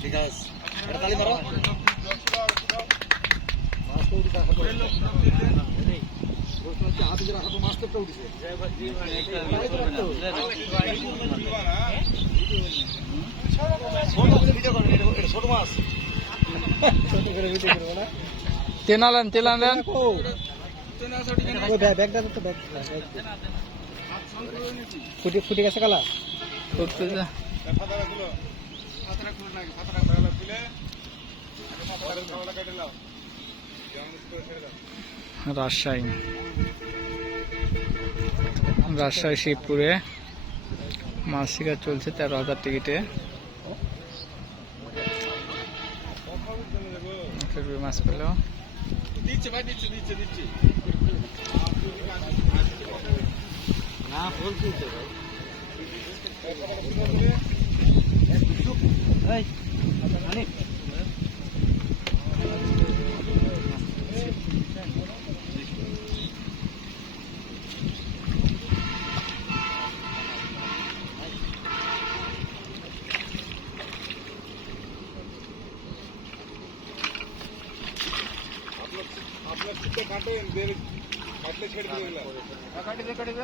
ঠিক আছে। তালি মারো ছোট খাওয়াটা কেটে নাও যেমন করে ছেড়ে দাও রাজশাহী। রাজশাহী শিবপুরে। মাছ শিকার চলছে তেরো হাজার টিকিটে একটা রুই মাছ পেল না আপনার সুতো কাটেন বেড়ে কাটলে ছেড়ে দিয়ে গেলাম কাটিতে কাটিতে